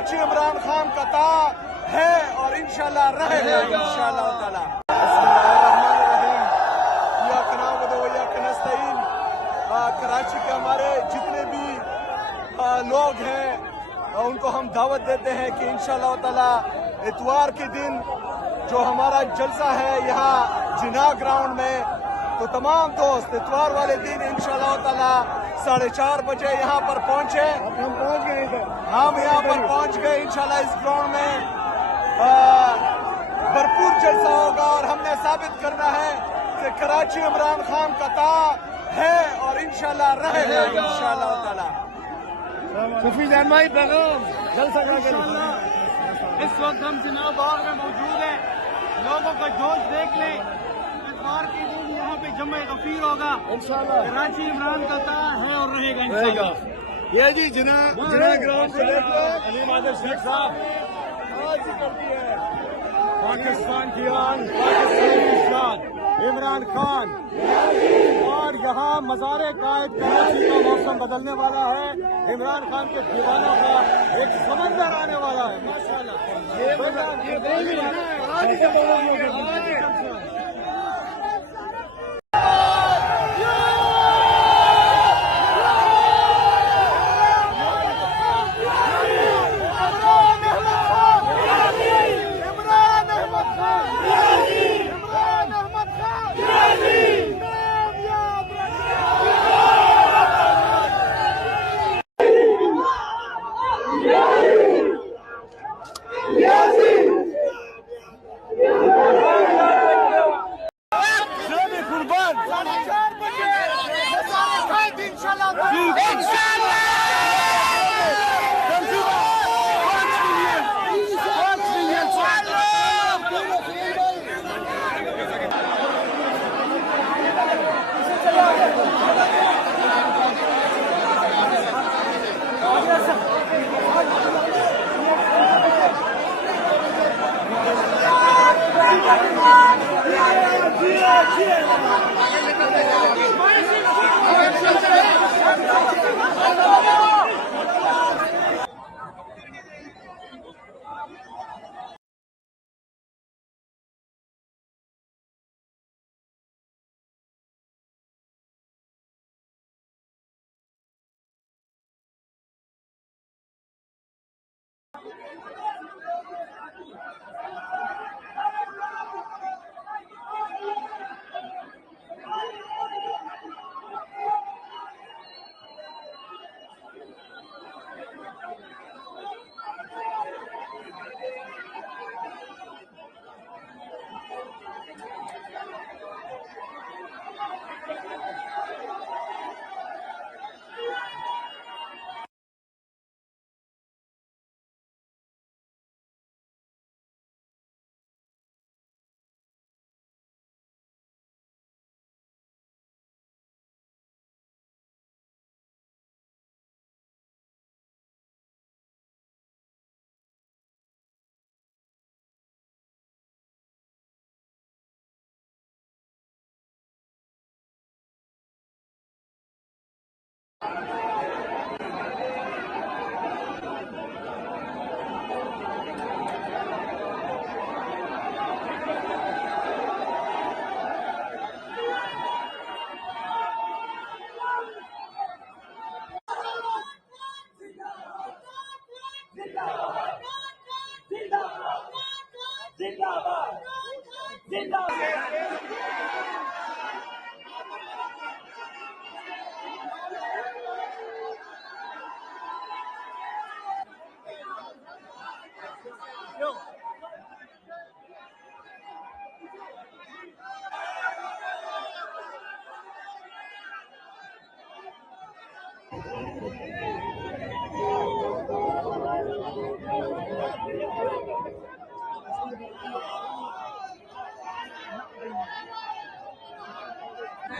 کراچی عمران خان کا تاج ہے اور انشاءاللہ رہے گا انشاءاللہ تعالی۔ بسم اللہ الرحمن الرحیم۔ ایاک نعبد و ایاک نستعین۔ کراچی کے ہمارے جتنے بھی لوگ ہیں ان کو ہم دعوت دیتے ہیں کہ انشاءاللہ تعالی اتوار کے دن جو ہمارا جلسہ ہے یہاں جناح گراؤنڈ میں، تو تمام دوست اتوار والے دن انشاءاللہ تعالی 4:30 بجے یہاں پر پہنچے۔ ہم پہنچ گئے ادھر، ہم یہاں پر پہنچ گئے انشاءاللہ۔ اس گراؤنڈ میں بھرپور جلسہ ہوگا اور ہم نے ثابت کرنا ہے کہ کراچی عمران خان کا تاج ہے اور انشاءاللہ رہے گا انشاءاللہ تعالی۔ صفی جان بھائی پیغام جلسہ کا انشاءاللہ اس وقت ہم جناح باغ میں موجود ہیں، لوگوں کا جوش دیکھ لیں۔ اتوار کے دن یہاں پہ جمع غفیر ہوگا، انشاءاللہ کراچی عمران کا تاج ہے اور رہے گا انشاءاللہ۔ یہ جی جناح گراؤنڈ سے علیم عادل شیخ صاحب آج کرتی ہے پاکستان کی آن، پاکستان کی شان عمران خان، اور یہاں مزار قائد کراچی کا موسم بدلنے والا ہے۔ عمران خان کے دیوانوں کا ایک سمندر آنے والا ہے ماشاءاللہ۔